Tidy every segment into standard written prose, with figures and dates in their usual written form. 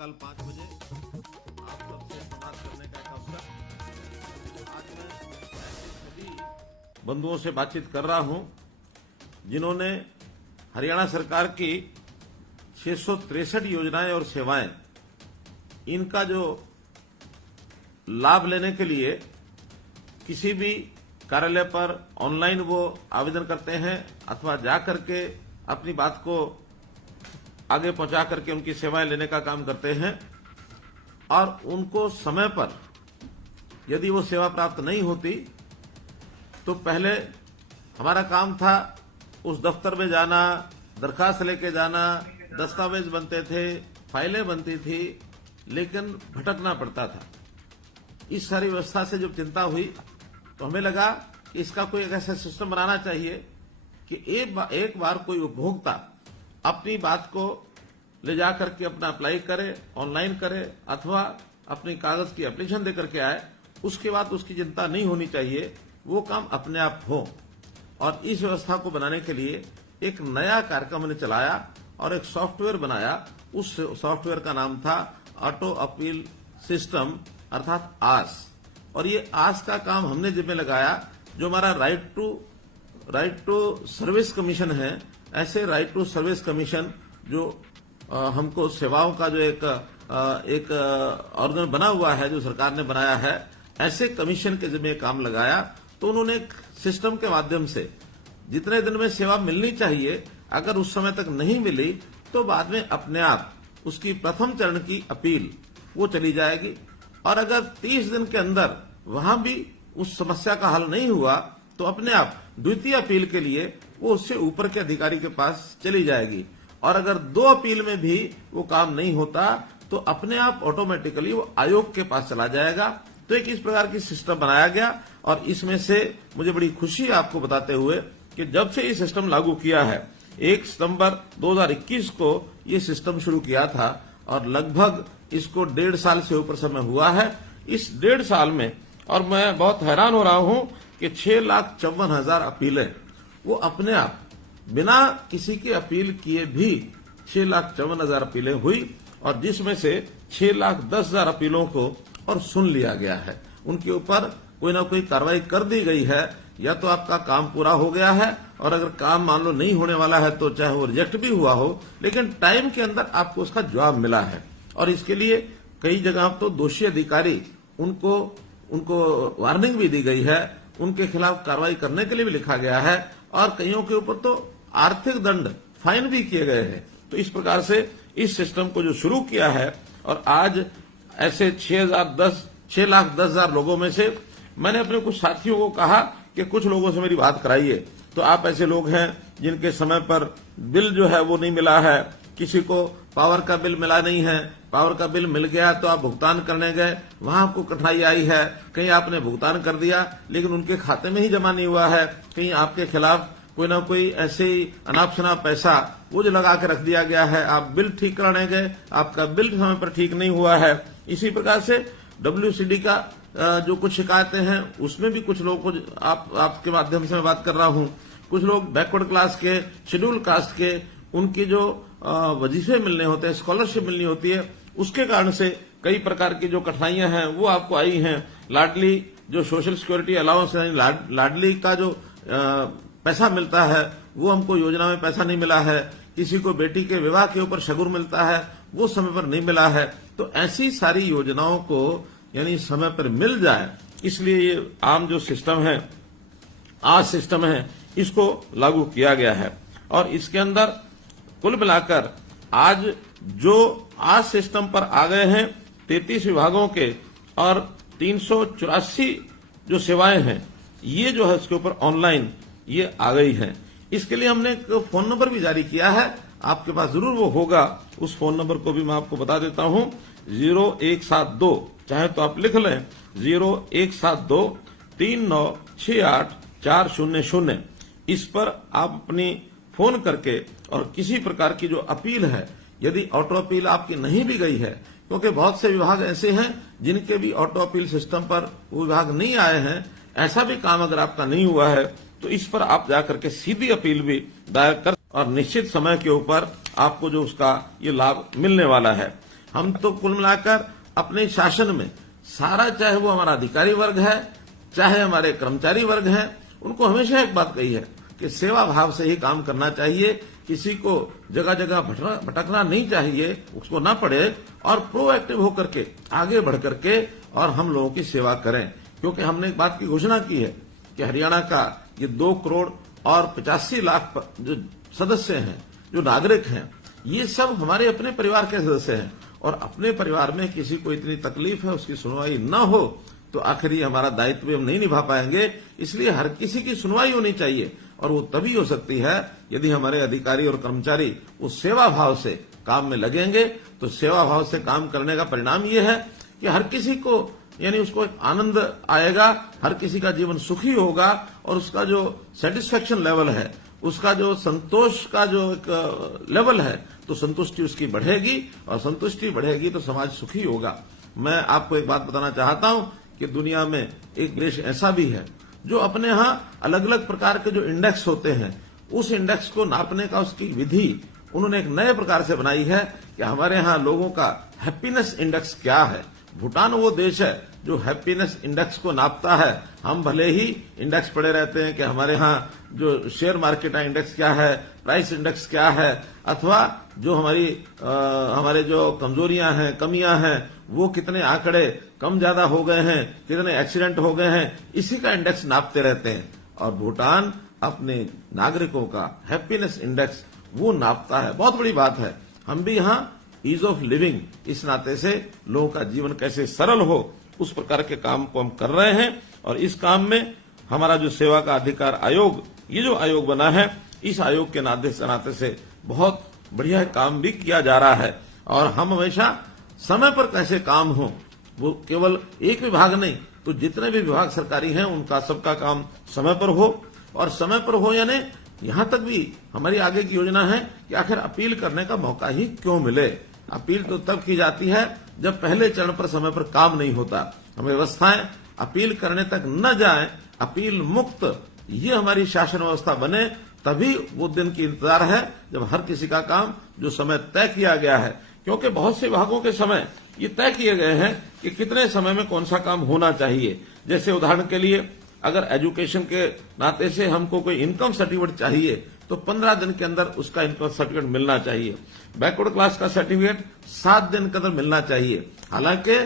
कल 5 बजे आप सबसे संवाद करने का एक अवसर। आज मैं ऐसे सभी बंधुओं से बातचीत कर रहा हूं जिन्होंने हरियाणा सरकार की 663 योजनाएं और सेवाएं, इनका जो लाभ लेने के लिए किसी भी कार्यालय पर ऑनलाइन वो आवेदन करते हैं अथवा जा करके अपनी बात को आगे पहुंचा करके उनकी सेवाएं लेने का काम करते हैं। और उनको समय पर यदि वो सेवा प्राप्त नहीं होती तो पहले हमारा काम था उस दफ्तर में जाना, दरखास्त लेके जाना, दस्तावेज बनते थे, फाइलें बनती थी, लेकिन भटकना पड़ता था। इस सारी व्यवस्था से जब चिंता हुई तो हमें लगा कि इसका कोई ऐसा सिस्टम बनाना चाहिए कि एक बार कोई उपभोक्ता अपनी बात को ले जाकर के अपना अप्लाई करे, ऑनलाइन करे अथवा अपनी कागज की एप्लीकेशन देकर के आए, उसके बाद उसकी चिंता नहीं होनी चाहिए, वो काम अपने आप हो। और इस व्यवस्था को बनाने के लिए एक नया कार्यक्रम हमने चलाया और एक सॉफ्टवेयर बनाया। उस सॉफ्टवेयर का नाम था ऑटो अपील सिस्टम अर्थात आस। और ये आस का काम हमने जिम्मे लगाया। जो हमारा राइट टू सर्विस कमीशन है, ऐसे राइट टू सर्विस कमीशन जो हमको सेवाओं का जो एक ऑर्गन बना हुआ है, जो सरकार ने बनाया है, ऐसे कमीशन के जिम्मे काम लगाया। तो उन्होंने एक सिस्टम के माध्यम से जितने दिन में सेवा मिलनी चाहिए, अगर उस समय तक नहीं मिली तो बाद में अपने आप उसकी प्रथम चरण की अपील वो चली जाएगी। और अगर 30 दिन के अंदर वहां भी उस समस्या का हल नहीं हुआ तो अपने आप द्वितीय अपील के लिए वो उससे ऊपर के अधिकारी के पास चली जाएगी। और अगर 2 अपील में भी वो काम नहीं होता तो अपने आप ऑटोमेटिकली वो आयोग के पास चला जाएगा। तो एक इस प्रकार की सिस्टम बनाया गया। और इसमें से मुझे बड़ी खुशी है आपको बताते हुए कि जब से ये सिस्टम लागू किया है, 1 सितंबर 2021 को ये सिस्टम शुरू किया था और लगभग इसको 1.5 साल से ऊपर समय हुआ है। इस 1.5 साल में, और मैं बहुत हैरान हो रहा हूं कि 6,54,000 अपीलें वो अपने आप बिना किसी के अपील किए भी 6,54,000 अपीलें हुई। और जिसमें से 6,10,000 अपीलों को और सुन लिया गया है, उनके ऊपर कोई ना कोई कार्रवाई कर दी गई है। या तो आपका काम पूरा हो गया है, और अगर काम मान लो नहीं होने वाला है तो चाहे वो रिजेक्ट भी हुआ हो, लेकिन टाइम के अंदर आपको उसका जवाब मिला है। और इसके लिए कई जगह तो दोषी अधिकारी उनको वार्निंग भी दी गई है, उनके खिलाफ कार्रवाई करने के लिए भी लिखा गया है, और कईयों के ऊपर तो आर्थिक दंड, फाइन भी किए गए हैं। तो इस प्रकार से इस सिस्टम को जो शुरू किया है, और आज ऐसे 6,10,000 लोगों में से मैंने अपने कुछ साथियों को कहा कि कुछ लोगों से मेरी बात कराइए। तो आप ऐसे लोग हैं जिनके समय पर बिल जो है वो नहीं मिला है, किसी को पावर का बिल मिला नहीं है, पावर का बिल मिल गया तो आप भुगतान करने गए, वहां आपको कठिनाई आई है, कहीं आपने भुगतान कर दिया लेकिन उनके खाते में ही जमा नहीं हुआ है, कहीं आपके खिलाफ कोई ना कोई ऐसे ही अनाप शनाप पैसा वो जो लगा के रख दिया गया है, आप बिल ठीक कराने गए, आपका बिल समय पर ठीक नहीं हुआ है। इसी प्रकार से WCD का जो कुछ शिकायतें हैं उसमें भी कुछ लोगों को आपके माध्यम से मैं बात कर रहा हूं, कुछ लोग बैकवर्ड क्लास के, शेड्यूल कास्ट के, उनकी जो वजीफे मिलने होते हैं, स्कॉलरशिप मिलनी होती है, उसके कारण से कई प्रकार की जो कठिनाइयां हैं वो आपको आई हैं। लाडली जो सोशल सिक्योरिटी अलाउंस है, लाडली का जो पैसा मिलता है वो हमको योजना में पैसा नहीं मिला है, किसी को बेटी के विवाह के ऊपर शगुर मिलता है वो समय पर नहीं मिला है। तो ऐसी सारी योजनाओं को यानी समय पर मिल जाए, इसलिए ये आम जो सिस्टम है, आज सिस्टम है, इसको लागू किया गया है। और इसके अंदर कुल मिलाकर आज जो आज सिस्टम पर आ गए हैं 33 विभागों के और 384 जो सेवाएं हैं, ये जो है इसके ऊपर ऑनलाइन ये आ गई हैं। इसके लिए हमने एक फोन नंबर भी जारी किया है, आपके पास जरूर वो होगा। उस फोन नंबर को भी मैं आपको बता देता हूं, 0172, चाहे तो आप लिख लें 0172 3968 400। इस पर आप अपनी फोन करके और किसी प्रकार की जो अपील है, यदि ऑटो अपील आपकी नहीं भी गई है, क्योंकि बहुत से विभाग ऐसे हैं जिनके भी ऑटो अपील सिस्टम पर वो विभाग नहीं आए हैं, ऐसा भी काम अगर आपका नहीं हुआ है तो इस पर आप जाकर के सीधी अपील भी दायर कर और निश्चित समय के ऊपर आपको जो उसका ये लाभ मिलने वाला है। हम तो कुल मिलाकर अपने शासन में सारा, चाहे वो हमारा अधिकारी वर्ग है, चाहे हमारे कर्मचारी वर्ग है, उनको हमेशा एक बात कही है कि सेवा भाव से ही काम करना चाहिए। किसी को जगह जगह भटकना नहीं चाहिए, उसको ना पड़े, और प्रोएक्टिव होकर के आगे बढ़ करके और हम लोगों की सेवा करें। क्योंकि हमने एक बात की घोषणा की है कि हरियाणा का ये 2 करोड़ और 85 लाख जो सदस्य हैं, जो नागरिक हैं, ये सब हमारे अपने परिवार के सदस्य हैं, और अपने परिवार में किसी को इतनी तकलीफ है, उसकी सुनवाई न हो तो आखिर ये हमारा दायित्व भी हम नहीं निभा पाएंगे। इसलिए हर किसी की सुनवाई होनी चाहिए, और वो तभी हो सकती है यदि हमारे अधिकारी और कर्मचारी उस सेवा भाव से काम में लगेंगे। तो सेवा भाव से काम करने का परिणाम ये है कि हर किसी को, यानी उसको एक आनंद आएगा, हर किसी का जीवन सुखी होगा, और उसका जो सेटिस्फेक्शन लेवल है, उसका जो संतोष का जो एक लेवल है, तो संतुष्टि उसकी बढ़ेगी, और संतुष्टि बढ़ेगी तो समाज सुखी होगा। मैं आपको एक बात बताना चाहता हूं कि दुनिया में एक देश ऐसा भी है जो अपने यहां अलग अलग प्रकार के जो इंडेक्स होते हैं, उस इंडेक्स को नापने का उसकी विधि उन्होंने एक नए प्रकार से बनाई है कि हमारे यहां लोगों का हैप्पीनेस इंडेक्स क्या है। भूटान वो देश है जो हैप्पीनेस इंडेक्स को नापता है। हम भले ही इंडेक्स पड़े रहते हैं कि हमारे यहाँ जो शेयर मार्केट का इंडेक्स क्या है, प्राइस इंडेक्स क्या है, अथवा जो हमारे जो कमजोरियां हैं, कमियां हैं, वो कितने आंकड़े कम ज्यादा हो गए हैं, कितने एक्सीडेंट हो गए हैं, इसी का इंडेक्स नापते रहते हैं। और भूटान अपने नागरिकों का हैप्पीनेस इंडेक्स वो नापता है। बहुत बड़ी बात है। हम भी यहाँ ईज ऑफ लिविंग, इस नाते से लोगों का जीवन कैसे सरल हो, उस प्रकार के काम को हम कर रहे हैं। और इस काम में हमारा जो सेवा का अधिकार आयोग, ये जो आयोग बना है, इस आयोग के नाते से बहुत बढ़िया काम भी किया जा रहा है। और हम हमेशा समय पर कैसे काम हो, वो केवल एक विभाग नहीं, तो जितने भी विभाग सरकारी हैं उनका सबका काम समय पर हो। और समय पर हो यानी यहां तक भी हमारी आगे की योजना है कि आखिर अपील करने का मौका ही क्यों मिले। अपील तो तब की जाती है जब पहले चरण पर समय पर काम नहीं होता। हम व्यवस्थाएं अपील करने तक न जाएं, अपील मुक्त ये हमारी शासन व्यवस्था बने, तभी वो दिन की इंतजार है जब हर किसी का काम जो समय तय किया गया है। क्योंकि बहुत से विभागों के समय ये तय किए गए हैं कि कितने समय में कौन सा काम होना चाहिए। जैसे उदाहरण के लिए अगर एजुकेशन के नाते से हमको कोई इनकम सर्टिफिकेट चाहिए तो 15 दिन के अंदर उसका इनकम सर्टिफिकेट मिलना चाहिए। बैकवर्ड क्लास का सर्टिफिकेट 7 दिन के अंदर मिलना चाहिए। हालांकि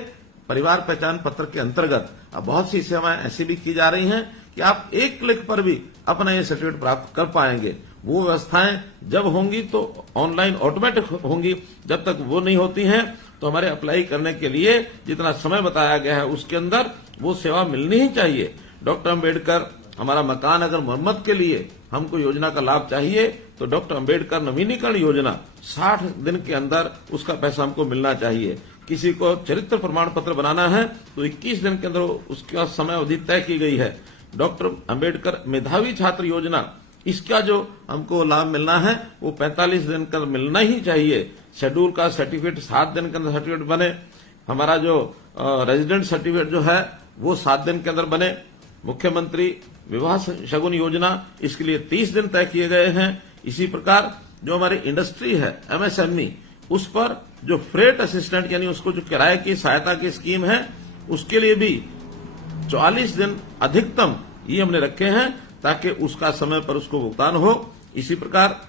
परिवार पहचान पत्र के अंतर्गत अब बहुत सी सेवाएं ऐसी भी की जा रही हैं कि आप एक क्लिक पर भी अपना ये सर्टिफिकेट प्राप्त कर पाएंगे। वो व्यवस्थाएं जब होंगी तो ऑनलाइन ऑटोमेटिक होंगी। जब तक वो नहीं होती हैं तो हमारे अप्लाई करने के लिए जितना समय बताया गया है उसके अंदर वो सेवा मिलनी ही चाहिए। डॉक्टर अंबेडकर हमारा मकान अगर मरम्मत के लिए हमको योजना का लाभ चाहिए तो डॉक्टर अंबेडकर नवीनीकरण योजना 60 दिन के अंदर उसका पैसा हमको मिलना चाहिए। किसी को चरित्र प्रमाण पत्र बनाना है तो 21 दिन के अंदर उसका समय अवधि तय की गई है। डॉक्टर अंबेडकर मेधावी छात्र योजना, इसका जो हमको लाभ मिलना है वो 45 दिन का मिलना ही चाहिए। शेड्यूल का सर्टिफिकेट 7 दिन के अंदर सर्टिफिकेट बने। हमारा जो रेजिडेंट सर्टिफिकेट जो है वो 7 दिन के अंदर बने। मुख्यमंत्री विवाह शगुन योजना, इसके लिए 30 दिन तय किए गए हैं। इसी प्रकार जो हमारी इंडस्ट्री है एमएसएमई, उस पर जो फ्रेट असिस्टेंट यानी उसको जो किराए की सहायता की स्कीम है उसके लिए भी 44 दिन अधिकतम ये हमने रखे हैं ताकि उसका समय पर उसको भुगतान हो। इसी प्रकार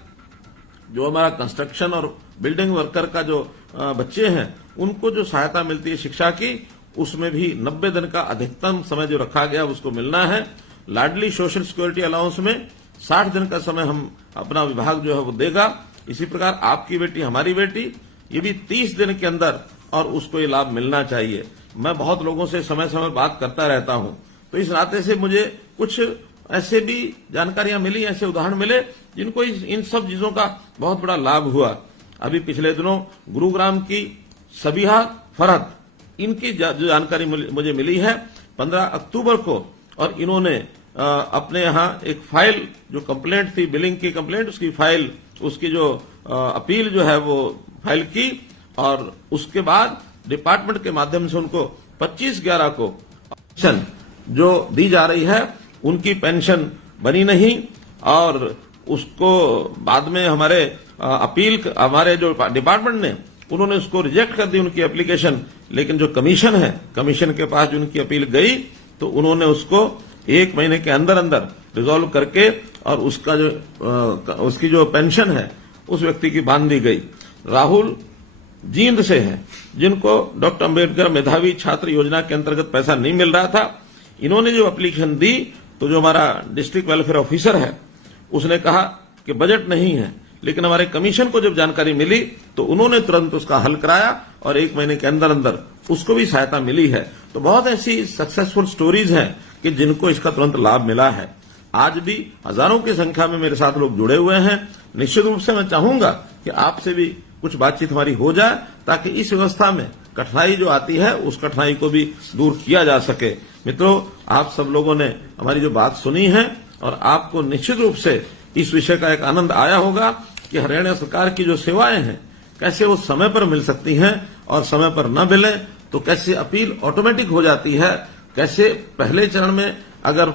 जो हमारा कंस्ट्रक्शन और बिल्डिंग वर्कर का जो बच्चे हैं उनको जो सहायता मिलती है शिक्षा की, उसमें भी 90 दिन का अधिकतम समय जो रखा गया उसको मिलना है। लाडली सोशल सिक्योरिटी अलाउंस में 60 दिन का समय हम अपना विभाग जो है वो देगा। इसी प्रकार आपकी बेटी हमारी बेटी, ये भी 30 दिन के अंदर और उसको ये लाभ मिलना चाहिए। मैं बहुत लोगों से समय समय बात करता रहता हूं, तो इस नाते से मुझे कुछ ऐसे भी जानकारियां मिली, ऐसे उदाहरण मिले जिनको इन सब चीजों का बहुत बड़ा लाभ हुआ। अभी पिछले दिनों गुरुग्राम की सबिहा फरहत, इनकी जो जानकारी मुझे मिली है 15 अक्टूबर को, और इन्होंने अपने यहाँ एक फाइल जो कंप्लेंट थी, बिलिंग की कंप्लेंट, उसकी फाइल, उसकी जो अपील जो है वो फाइल की, और उसके बाद डिपार्टमेंट के माध्यम से उनको 25/11 को पेंशन जो दी जा रही है उनकी पेंशन बनी नहीं, और उसको बाद में हमारे अपील, हमारे जो डिपार्टमेंट ने उन्होंने उसको रिजेक्ट कर दी उनकी एप्लीकेशन, लेकिन जो कमीशन है, कमीशन के पास जो उनकी अपील गई तो उन्होंने उसको 1 महीने के अंदर अंदर रिजॉल्व करके और उसका जो उसकी जो पेंशन है उस व्यक्ति की बांध दी गई। राहुल जींद से हैं, जिनको डॉक्टर अंबेडकर मेधावी छात्र योजना के अंतर्गत पैसा नहीं मिल रहा था। इन्होंने जो एप्लीकेशन दी तो जो हमारा डिस्ट्रिक्ट वेलफेयर ऑफिसर है उसने कहा कि बजट नहीं है, लेकिन हमारे कमीशन को जब जानकारी मिली तो उन्होंने तुरंत उसका हल कराया और 1 महीने के अंदर अंदर उसको भी सहायता मिली है। तो बहुत ऐसी सक्सेसफुल स्टोरीज हैं कि जिनको इसका तुरंत लाभ मिला है। आज भी हजारों की संख्या में मेरे साथ लोग जुड़े हुए हैं। निश्चित रूप से मैं चाहूंगा कि आपसे भी कुछ बातचीत हमारी हो जाए ताकि इस व्यवस्था में कठिनाई जो आती है उस कठिनाई को भी दूर किया जा सके। मित्रों, आप सब लोगों ने हमारी जो बात सुनी है और आपको निश्चित रूप से इस विषय का एक आनंद आया होगा कि हरियाणा सरकार की जो सेवाएं हैं कैसे वो समय पर मिल सकती हैं और समय पर न मिले तो कैसे अपील ऑटोमेटिक हो जाती है, कैसे पहले चरण में अगर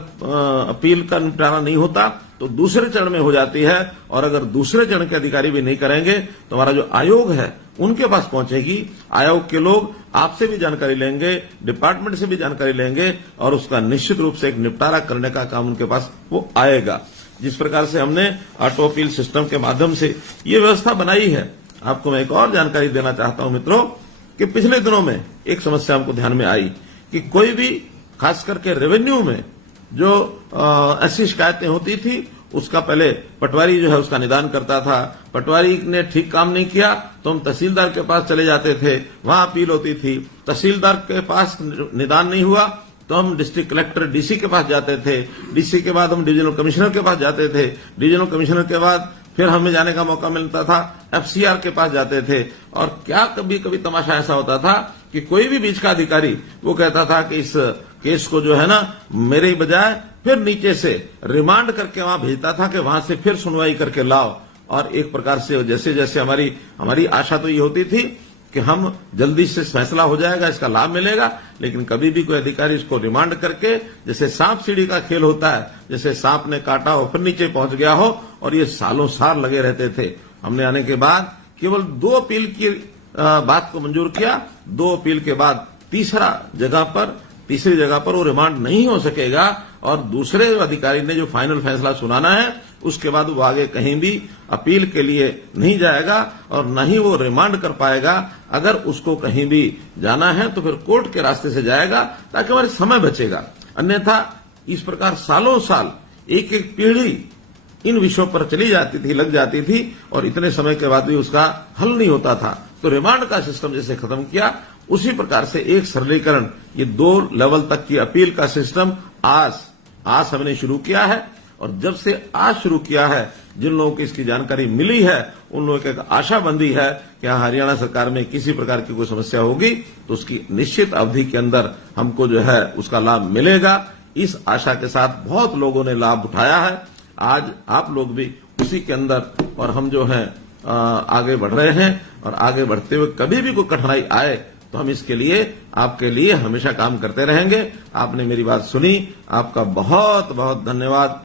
अपील का निपटारा नहीं होता तो दूसरे चरण में हो जाती है, और अगर दूसरे चरण के अधिकारी भी नहीं करेंगे तो हमारा जो आयोग है उनके पास पहुंचेगी। आयोग के लोग आपसे भी जानकारी लेंगे, डिपार्टमेंट से भी जानकारी लेंगे और उसका निश्चित रूप से एक निपटारा करने का काम उनके पास वो आएगा। जिस प्रकार से हमने ऑटो अपील सिस्टम के माध्यम से ये व्यवस्था बनाई है, आपको मैं एक और जानकारी देना चाहता हूं मित्रों कि पिछले दिनों में एक समस्या हमको ध्यान में आई कि कोई भी खास करके रेवेन्यू में जो ऐसी शिकायतें होती थी उसका पहले पटवारी जो है उसका निदान करता था। पटवारी ने ठीक काम नहीं किया तो हम तहसीलदार के पास चले जाते थे, वहां अपील होती थी। तहसीलदार के पास निदान नहीं हुआ तो हम डिस्ट्रिक्ट कलेक्टर डीसी के पास जाते थे, डीसी के बाद हम डिविजनल कमिश्नर के पास जाते थे, डिविजनल कमिश्नर के बाद फिर हमें जाने का मौका मिलता था एफसीआर के पास जाते थे। और क्या कभी कभी तमाशा ऐसा होता था कि कोई भी बीच का अधिकारी वो कहता था कि इस केस को जो है ना मेरे ही बजाय फिर नीचे से रिमांड करके वहां भेजता था कि वहां से फिर सुनवाई करके लाओ। और एक प्रकार से जैसे जैसे हमारी आशा तो ये होती थी कि हम जल्दी से फैसला हो जाएगा, इसका लाभ मिलेगा, लेकिन कभी भी कोई अधिकारी इसको रिमांड करके जैसे सांप सीढ़ी का खेल होता है, जैसे सांप ने काटा हो फिर नीचे पहुंच गया हो, और ये सालों साल लगे रहते थे। हमने आने के बाद केवल 2 अपील की बात को मंजूर किया। 2 अपील के बाद तीसरी जगह पर वो रिमांड नहीं हो सकेगा और दूसरे अधिकारी ने जो फाइनल फैसला सुनाना है उसके बाद वो आगे कहीं भी अपील के लिए नहीं जाएगा और न ही वो रिमांड कर पाएगा। अगर उसको कहीं भी जाना है तो फिर कोर्ट के रास्ते से जाएगा ताकि हमारे समय बचेगा। अन्यथा इस प्रकार सालों साल एक एक पीढ़ी इन विषयों पर चली जाती थी, लग जाती थी, और इतने समय के बाद भी उसका हल नहीं होता था। तो रिमांड का सिस्टम जैसे खत्म किया उसी प्रकार से एक सरलीकरण, ये 2 लेवल तक की अपील का सिस्टम आज हमने शुरू किया है। और जब से आज शुरू किया है, जिन लोगों को इसकी जानकारी मिली है उन लोगों की एक आशा बंधी है कि हरियाणा सरकार में किसी प्रकार की कोई समस्या होगी तो उसकी निश्चित अवधि के अंदर हमको जो है उसका लाभ मिलेगा। इस आशा के साथ बहुत लोगों ने लाभ उठाया है। आज आप लोग भी उसी के अंदर, और हम जो है आगे बढ़ रहे हैं, और आगे बढ़ते हुए कभी भी कोई कठिनाई आए तो हम इसके लिए आपके लिए हमेशा काम करते रहेंगे। आपने मेरी बात सुनी, आपका बहुत बहुत धन्यवाद।